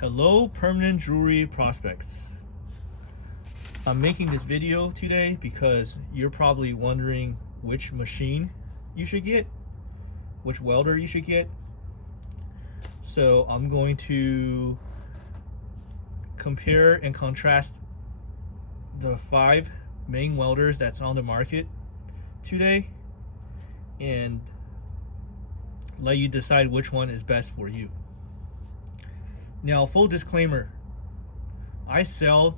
Hello, permanent jewelry prospects. I'm making this video today because you're probably wondering which machine you should get, which welder you should get. So I'm going to compare and contrast the 5 main welders that's on the market today and let you decide which one is best for you. Now, full disclaimer, I sell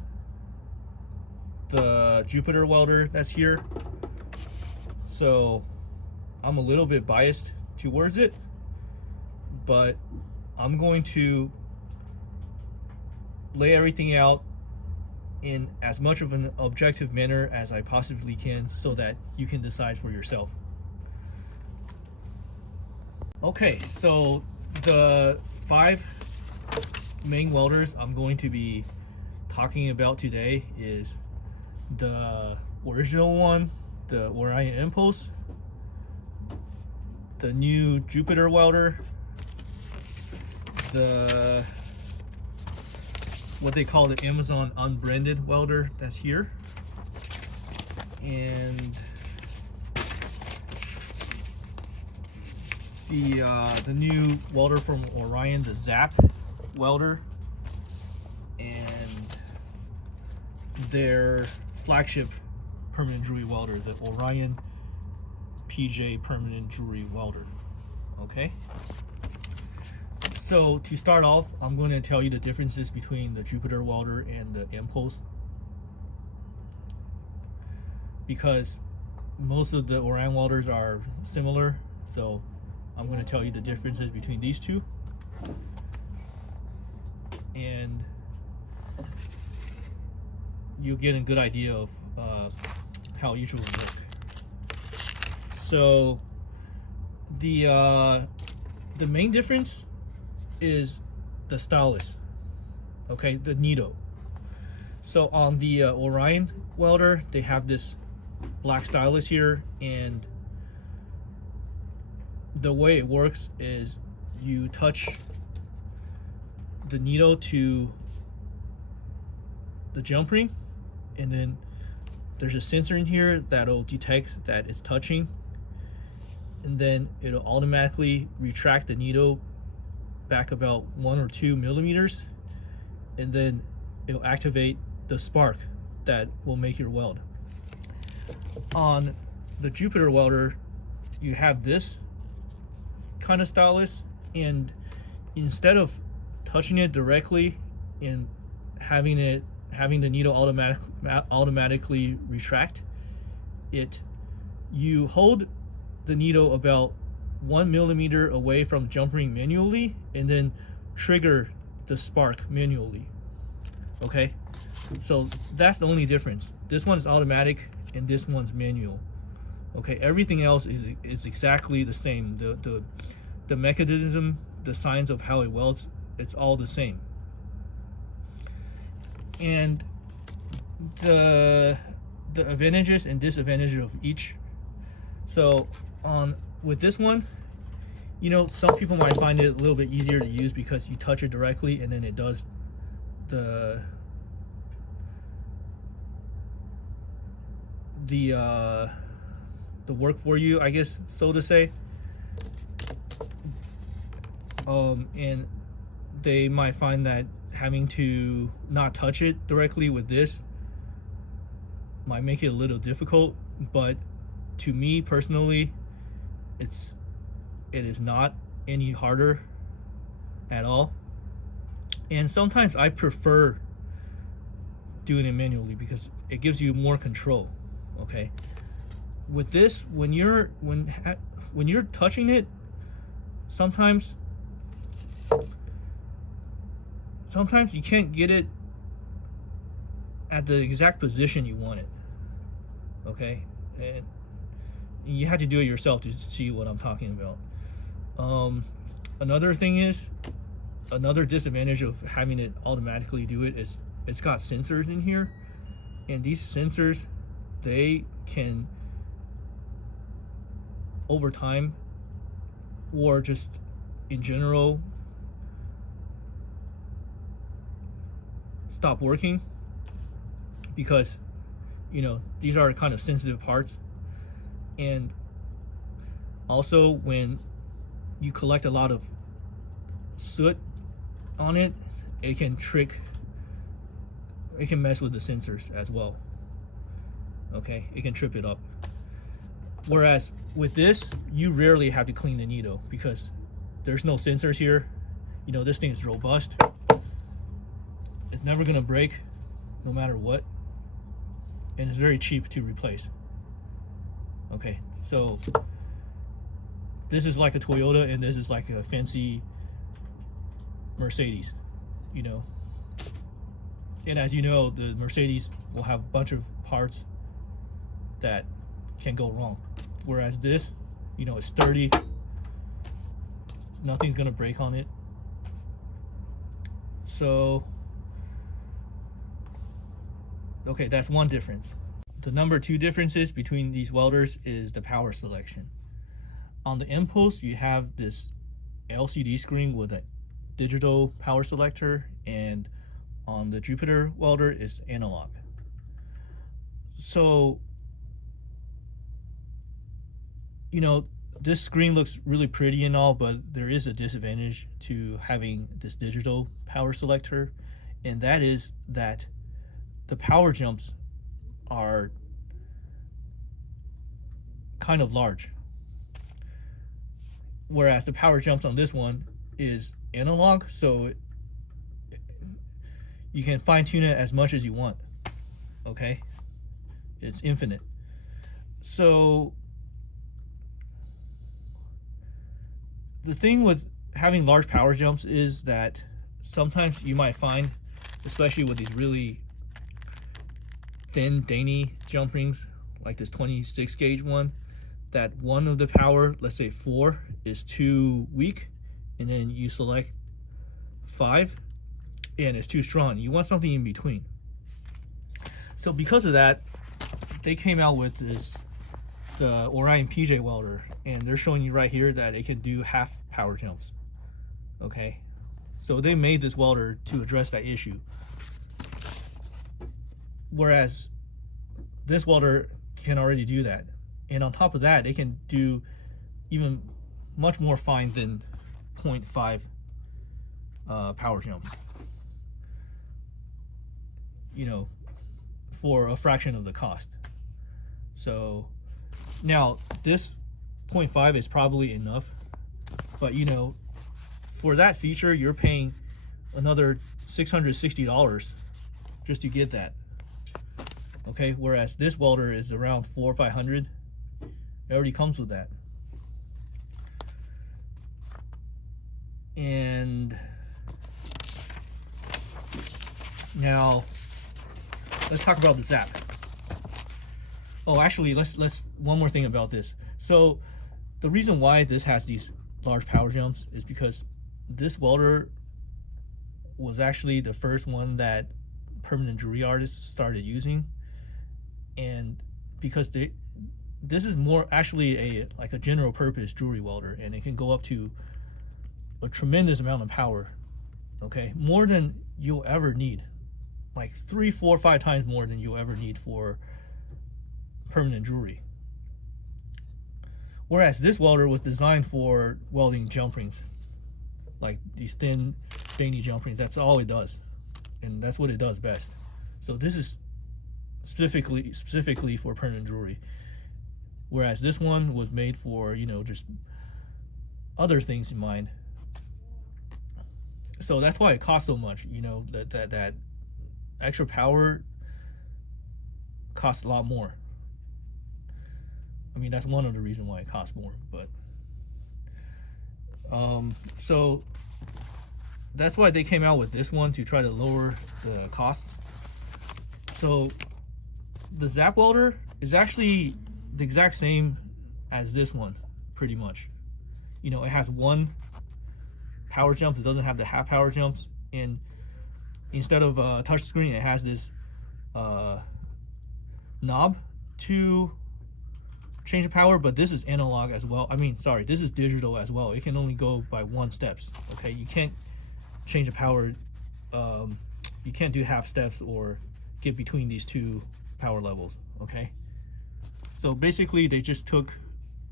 the Jupiter welder that's here, so I'm a little bit biased towards it, but I'm going to lay everything out in as much of an objective manner as I possibly can so that you can decide for yourself. Okay, so the 5 main welders I'm going to be talking about today is the original one, the Orion Mpulse, the new Jupiter welder, the what they call the Amazon Unbranded welder that's here, and the new welder from Orion, the Zapp welder, and their flagship permanent jewelry welder, the Orion PJ permanent jewelry welder. Okay, so to start off, I'm going to tell you the differences between the Jupiter welder and the Mpulse, because most of the Orion welders are similar, so I'm going to tell you the differences between these two, and you'll get a good idea of how each will work. So the main difference is the stylus, okay, the needle. So on the Orion welder, they have this black stylus here, and the way it works is you touch the needle to the jump ring, and then there's a sensor in here that'll detect that it's touching, and then it'll automatically retract the needle back about 1 or 2 millimeters, and then it'll activate the spark that will make your weld. On the Jupiter welder, you have this kind of stylus, and instead of touching it directly and having the needle automatically retract it, you hold the needle about 1 millimeter away from jump ring manually, and then trigger the spark manually. Okay, so that's the only difference. This one is automatic and this one's manual. Okay, everything else is exactly the same. The mechanism, the signs of how it welds, it's all the same. And the advantages and disadvantages of each. So with this one, you know, some people might find it a little bit easier to use because you touch it directly and then it does the work for you, I guess, so to say. And they might find that having to not touch it directly with this might make it a little difficult, but to me personally, it is not any harder at all. And sometimes I prefer doing it manually because it gives you more control. Okay, with this, when you're touching it, sometimes you can't get it at the exact position you want it. Okay, and you have to do it yourself to see what I'm talking about. Another thing is, another disadvantage of having it automatically do it is it's got sensors in here, and these sensors, they can, over time or just in general, stop working, because these are kind of sensitive parts. And also, when you collect a lot of soot on it, it can mess with the sensors as well. Okay, it can trip it up. Whereas with this, you rarely have to clean the needle because there's no sensors here. This thing is robust. It's never gonna break no matter what, and it's very cheap to replace. Okay, so this is like a Toyota and this is like a fancy Mercedes, and as you know, the Mercedes will have a bunch of parts that can go wrong, whereas this, it's sturdy, nothing's gonna break on it. So okay, that's one difference. The number two differences between these welders is the power selection. On the Mpulse, you have this LCD screen with a digital power selector, and on the Jupiter welder is analog. So this screen looks really pretty and all, but there is a disadvantage to having this digital power selector, and that is that the power jumps are kind of large, whereas the power jumps on this one is analog, so you can fine-tune it as much as you want. Okay, it's infinite. So the thing with having large power jumps is that sometimes you might find, especially with these really thin dainty jump rings like this 26 gauge one, that one of the power, let's say 4, is too weak, and then you select 5 and it's too strong. You want something in between. So because of that, they came out with the Orion PJ Welder, and they're showing you right here that it can do half power jumps. Okay, so they made this welder to address that issue, whereas this welder can already do that, and on top of that, it can do even much more fine than 0.5 power jumps, for a fraction of the cost. So now this 0.5 is probably enough, but for that feature, you're paying another $660 just to get that. Okay, whereas this welder is around $400 or $500. It already comes with that. And now let's talk about the Zapp. Oh, actually, let's one more thing about this. So the reason why this has these large power jumps is because this welder was actually the first one that permanent jewelry artists started using, and because this is more actually like a general purpose jewelry welder, and it can go up to a tremendous amount of power. Okay, more than you'll ever need, like 3, 4, 5 times more than you'll ever need for permanent jewelry. Whereas this welder was designed for welding jump rings, like these thin, veiny jump rings. That's all it does, and that's what it does best. So this is specifically for permanent jewelry, whereas this one was made for just other things in mind. So that's why it costs so much. That extra power costs a lot more. I mean, that's one of the reasons why it costs more, but so that's why they came out with this one, to try to lower the cost. So the Zapp welder is actually the exact same as this one, pretty much. It has one power jump. It doesn't have the half power jumps, and instead of a touch screen, it has this knob to change the power, but this is analog as well. I mean, sorry, this is digital as well. It can only go by 1 steps. Okay, you can't change the power you can't do half steps or get between these two power levels. Okay, so basically they just took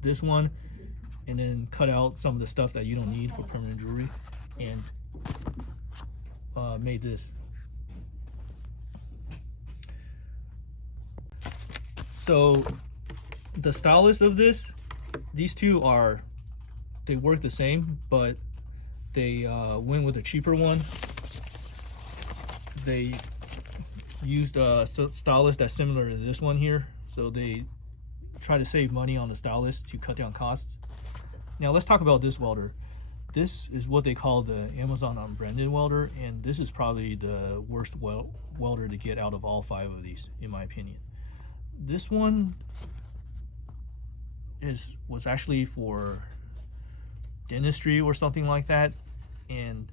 this one and then cut out some of the stuff that you don't need for permanent jewelry and made this. So the stylus of these two they work the same, but they went with a cheaper one. They used a stylus that's similar to this one here, so they try to save money on the stylus to cut down costs. Now let's talk about this welder. This is what they call the Amazon Unbranded welder, and this is probably the worst welder to get out of all 5 of these, in my opinion. This one was actually for dentistry or something like that, and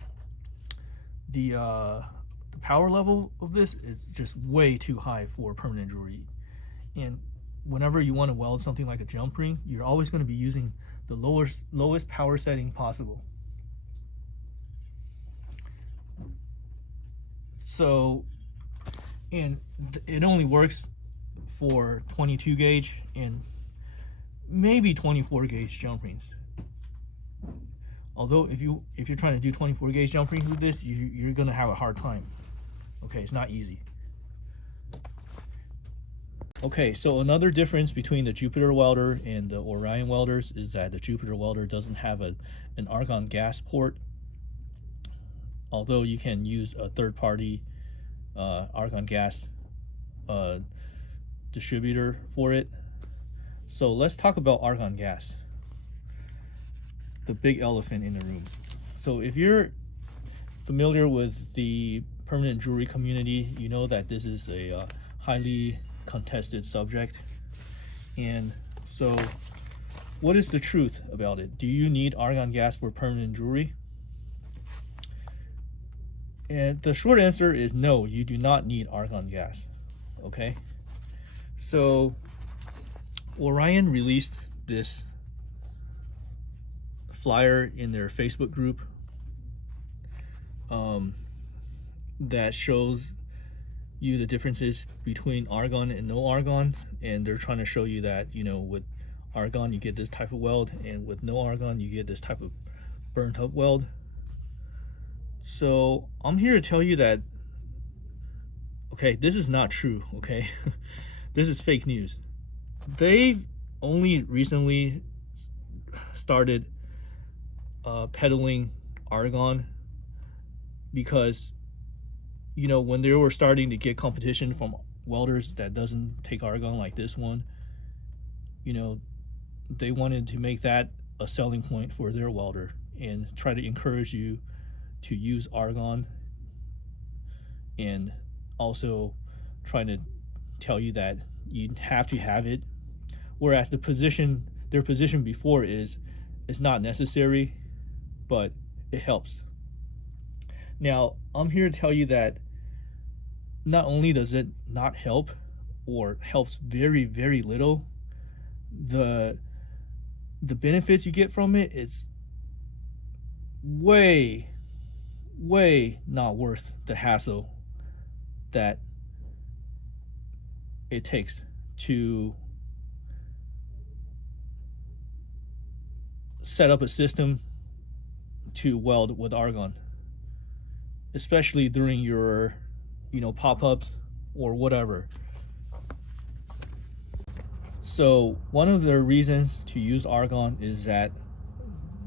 the power level of this is just way too high for permanent jewelry. And whenever you want to weld something like a jump ring, you're always going to be using the lowest power setting possible. So, and it only works for 22 gauge and maybe 24 gauge jump rings. Although if you're trying to do 24 gauge jump rings with this, you're gonna have a hard time. Okay, it's not easy. Okay, so another difference between the Jupiter welder and the Orion welders is that the Jupiter welder doesn't have an argon gas port, although you can use a third-party argon gas distributor for it. So let's talk about argon gas, the big elephant in the room. So if you're familiar with the permanent jewelry community, you know that this is a highly contested subject. And so what is the truth about it? Do you need argon gas for permanent jewelry? And the short answer is no, you do not need argon gas. Okay, so Orion released this flyer in their Facebook group that shows you the differences between argon and no argon, and they're trying to show you that, you know, with argon you get this type of weld, and with no argon you get this type of burnt up weld. So I'm here to tell you that, okay, this is not true. Okay, this is fake news. They've only recently started peddling argon because, you know, when they were starting to get competition from welders that doesn't take argon like this one, you know, they wanted to make that a selling point for their welder and try to encourage you to use argon, and also trying to tell you that you have to have it, whereas their position before is it's not necessary, but it helps. Now I'm here to tell you that not only does it not help, or helps very, very little, the benefits you get from it is way not worth the hassle that it takes to set up a system to weld with argon, especially during your, you know, pop-ups or whatever. So one of the reasons to use argon is that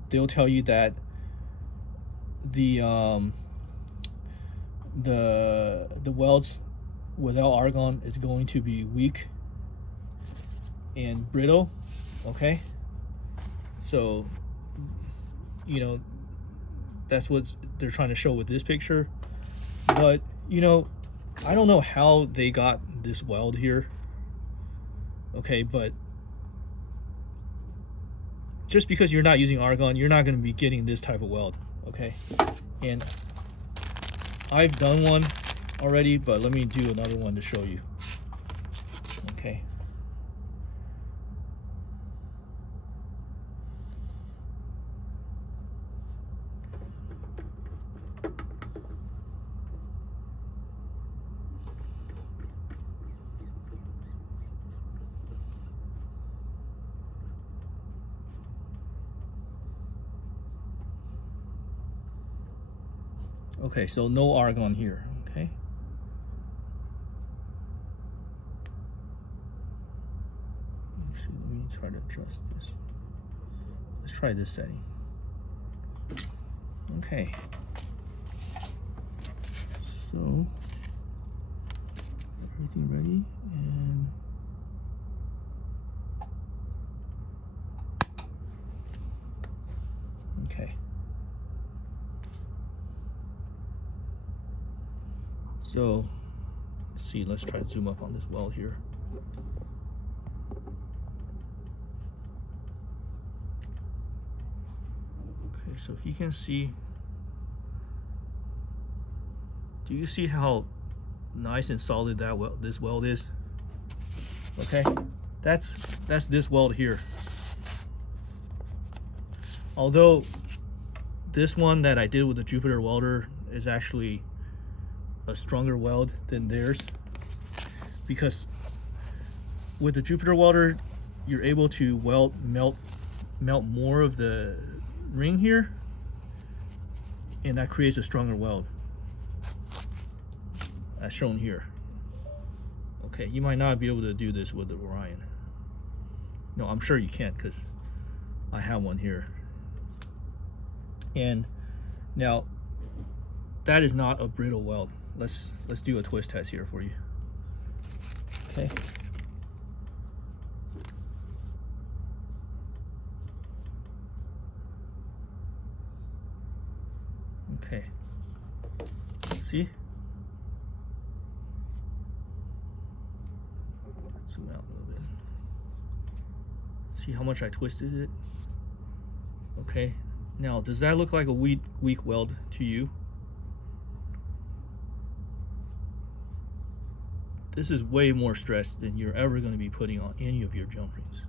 they'll tell you that the welds without argon is going to be weak and brittle. Okay, so, you know, that's what they're trying to show with this picture. But, you know, I don't know how they got this weld here. Okay, but just because you're not using argon, you're not going to be getting this type of weld. Okay, and I've done one already, but let me do another one to show you. Okay, Okay, so no argon here, okay? Actually, let me try to adjust this. Let's try this setting. Okay. So, everything ready, and okay. So, let's see, let's try to zoom up on this weld here. Okay, so if you can see, do you see how nice and solid that this weld is? Okay, that's this weld here. Although this one that I did with the Jupiter welder is actually a stronger weld than theirs, because with the Jupiter welder you're able to melt more of the ring here, and that creates a stronger weld as shown here. Okay, you might not be able to do this with the Orion. No, I'm sure you can't, because I have one here. And now that is not a brittle weld. Let's do a twist test here for you. Okay. Okay. See? Zoom out a little bit. See how much I twisted it? Okay. Now, does that look like a weak weld to you? This is way more stress than you're ever going to be putting on any of your jump rings.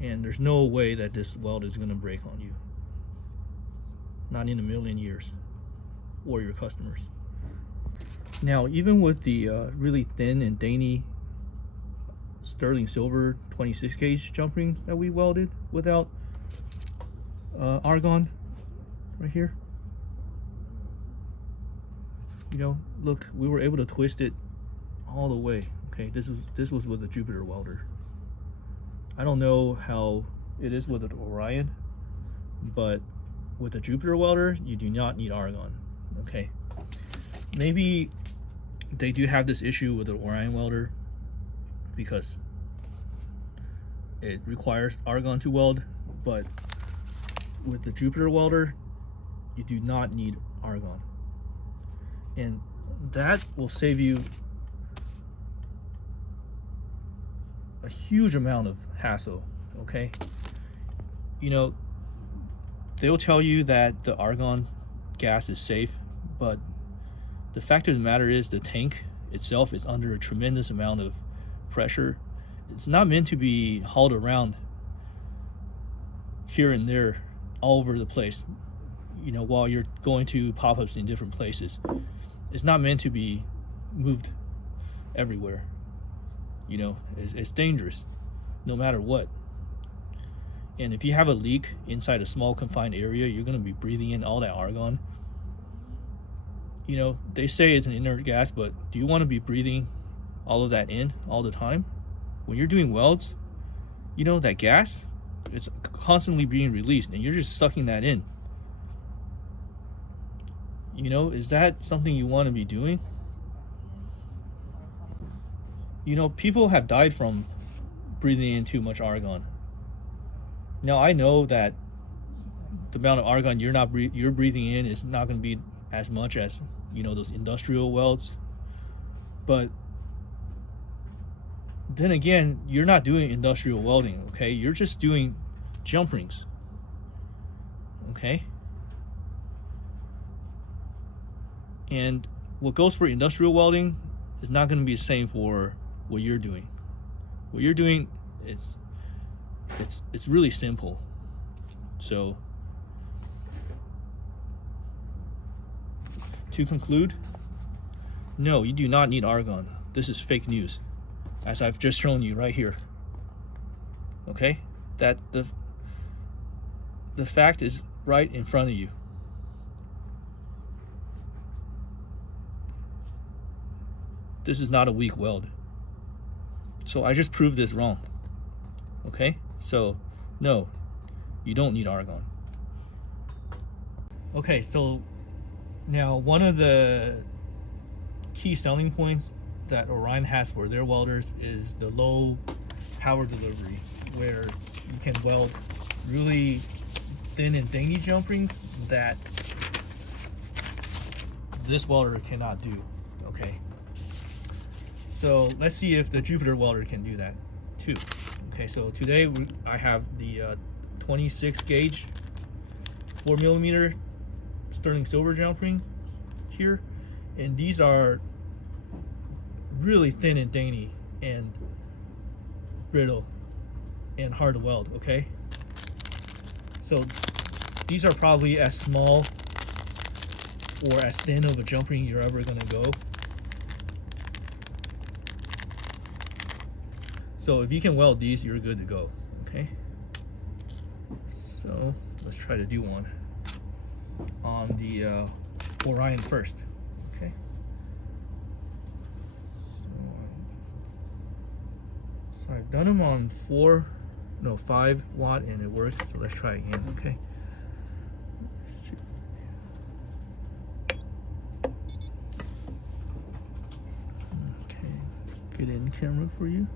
And there's no way that this weld is going to break on you. Not in a million years. Or your customers. Now, even with the really thin and dainty sterling silver 26 gauge jump rings that we welded without argon right here, you know, look, we were able to twist it all the way. Okay, this was with the Jupiter welder. I don't know how it is with the Orion, but with the Jupiter welder you do not need argon. Okay, maybe they do have this issue with the Orion welder because it requires argon to weld, but with the Jupiter welder you do not need argon, and that will save you a huge amount of hassle. Okay, you know, they'll tell you that the argon gas is safe, but the fact of the matter is the tank itself is under a tremendous amount of pressure. It's not meant to be hauled around here and there all over the place, you know, while you're going to pop-ups in different places. It's not meant to be moved everywhere. You know, it's dangerous no matter what. And if you have a leak inside a small confined area, you're going to be breathing in all that argon. You know, they say it's an inert gas, but do you want to be breathing all of that in all the time? When you're doing welds, you know, that gas, it's constantly being released and you're just sucking that in. You know, is that something you want to be doing? You know, people have died from breathing in too much argon. Now, I know that the amount of argon you're breathing in is not going to be as much as, you know, those industrial welds, but then again, you're not doing industrial welding. Okay, you're just doing jump rings. Okay, and what goes for industrial welding is not going to be the same for what you're doing. What you're doing, it's really simple. So to conclude, no, you do not need argon. This is fake news, as I've just shown you right here. Okay, that the fact is right in front of you. This is not a weak weld. So I just proved this wrong. Okay, so no, you don't need argon. Okay, so now one of the key selling points that Orion has for their welders is the low power delivery, where you can weld really thin and dainty jump rings that this welder cannot do. Okay, so let's see if the Jupiter welder can do that too. Okay, so today I have the 26 gauge 4mm sterling silver jump ring here, and these are really thin and dainty and brittle and hard to weld. Okay, so these are probably as small or as thin of a jump ring you're ever gonna go. So if you can weld these, you're good to go. Okay, so let's try to do one on the Orion first. Okay, so I've done them on 5 watt and it worked. So let's try again. Okay. Okay, get in camera for you.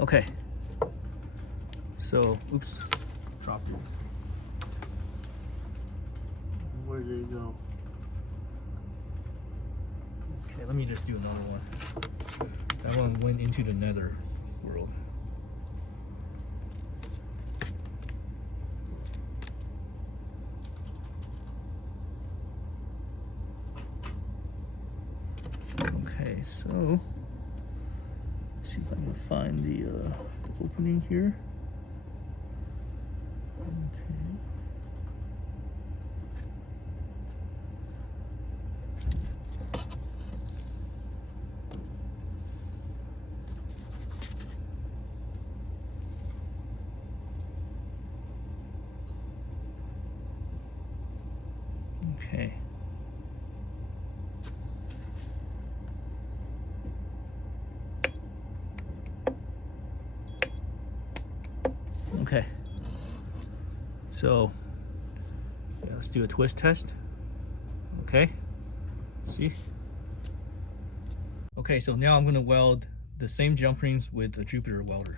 Okay, so oops, dropped it. Where did it go? Okay, let me just do another one. That one went into the nether world. Okay, so see if I can find the opening here. Okay. Okay, so yeah, let's do a twist test. Okay, see? Okay, so now I'm going to weld the same jump rings with a Jupiter welder.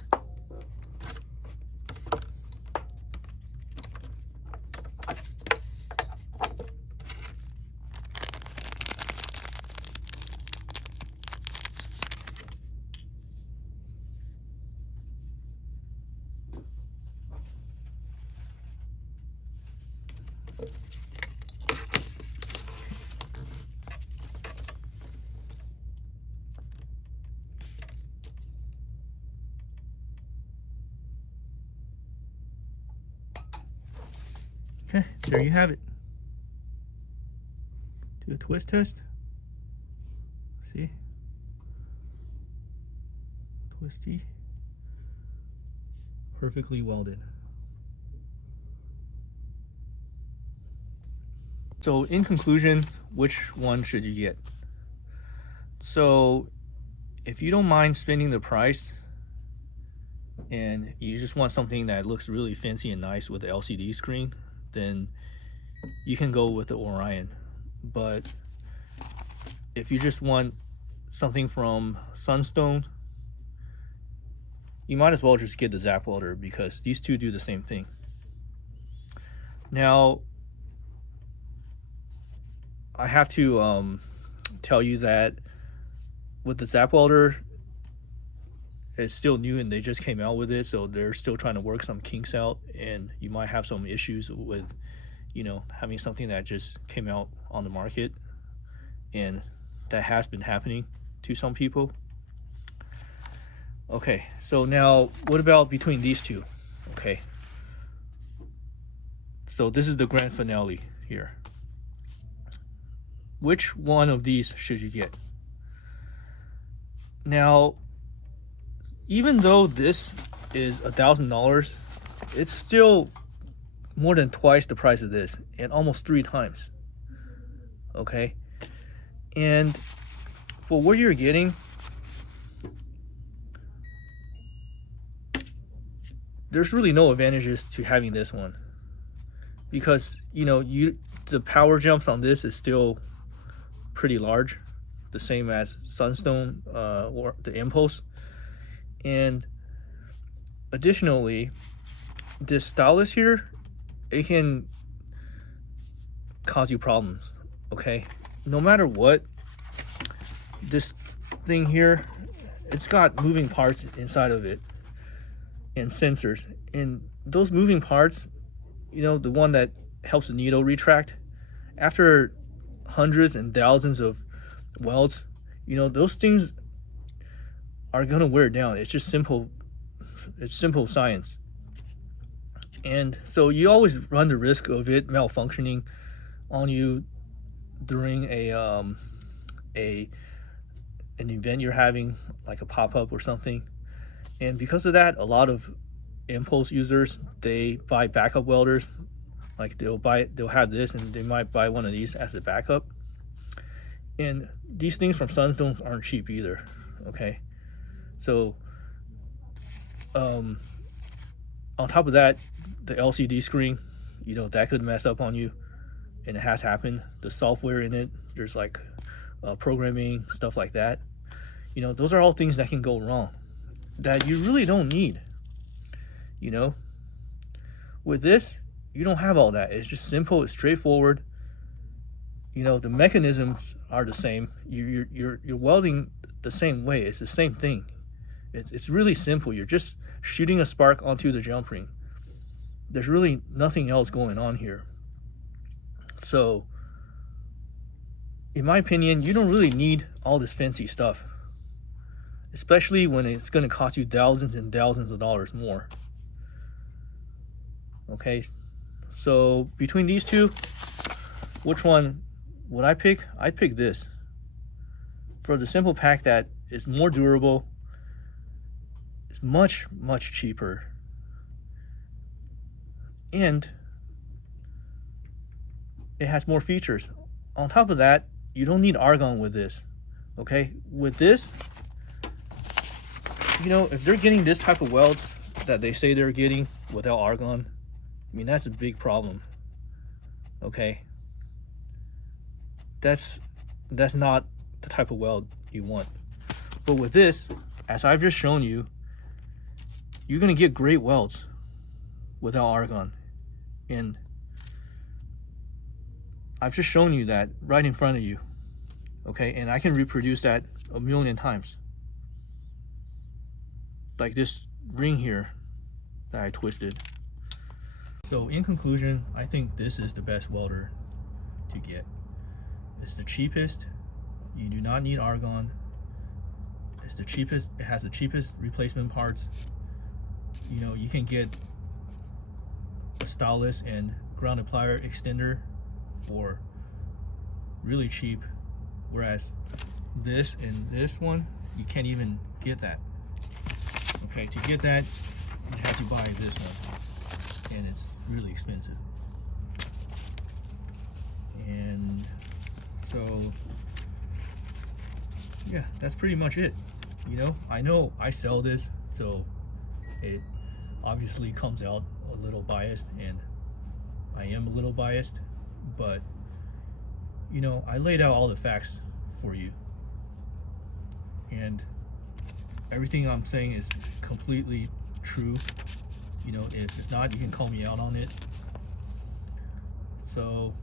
Okay, there you have it. Do a twist test. See? Twisty. Perfectly welded. So in conclusion, which one should you get? So if you don't mind spending the price and you just want something that looks really fancy and nice with the LCD screen, then you can go with the Orion. But if you just want something from Sunstone, you might as well just get the Zapp welder, because these two do the same thing. Now I have to tell you that with the Zapp welder, it's still new and they just came out with it, so they're still trying to work some kinks out, and you might have some issues with, you know, having something that just came out on the market, and that has been happening to some people. Okay, so now what about between these two? Okay, so this is the grand finale here. Which one of these should you get? Now, even though this is $1,000, it's still more than twice the price of this, and almost 3 times. Okay, and for what you're getting, there's really no advantages to having this one, because the power jumps on this is still pretty large, the same as Sunstone or the Impulse. And additionally, this stylus here, it can cause you problems. Okay, no matter what, this thing here, it's got moving parts inside of it and sensors, and those moving parts, the one that helps the needle retract, after hundreds and thousands of welds, those things are gonna wear down. It's just simple science. And so you always run the risk of it malfunctioning on you during an event you're having, like a pop-up or something. And because of that, a lot of Impulse users, they buy backup welders. Like they'll have this, and they might buy one of these as a backup. And these things from Sunstone aren't cheap either. Okay, so on top of that, the LCD screen, that could mess up on you, and it has happened. The software in it, there's like programming stuff like that. Those are all things that can go wrong that you really don't need. With this, you don't have all that. It's just simple, it's straightforward. The mechanisms are the same. You're welding the same way. It's the same thing. It's really simple. You're just shooting a spark onto the jump ring. There's really nothing else going on here. So, in my opinion, you don't really need all this fancy stuff, especially when it's going to cost you thousands and thousands of dollars more. Okay, so between these two, which one would I pick? I'd pick this, for the simple fact that it's more durable, it's much cheaper, and it has more features. On top of that, you don't need argon with this. Okay, with this, if they're getting this type of welds that they say they're getting without argon, that's a big problem. Okay, that's not the type of weld you want. But with this, as I've just shown you, you're gonna get great welds without argon, and I've just shown you that right in front of you. Okay, and I can reproduce that 1,000,000 times. Like this ring here that I twisted. So in conclusion, I think this is the best welder to get. It's the cheapest. You do not need argon. It's the cheapest. It has the cheapest replacement parts. You can get a stylus and grounded plier extender for really cheap, whereas this and this one, you can't even get that. Okay, to get that, you have to buy this one, and it's really expensive. And so, yeah, that's pretty much it. I know I sell this, so it obviously comes out a little biased, and I am a little biased, but I laid out all the facts for you, and everything I'm saying is completely true. If it's not, you can call me out on it. So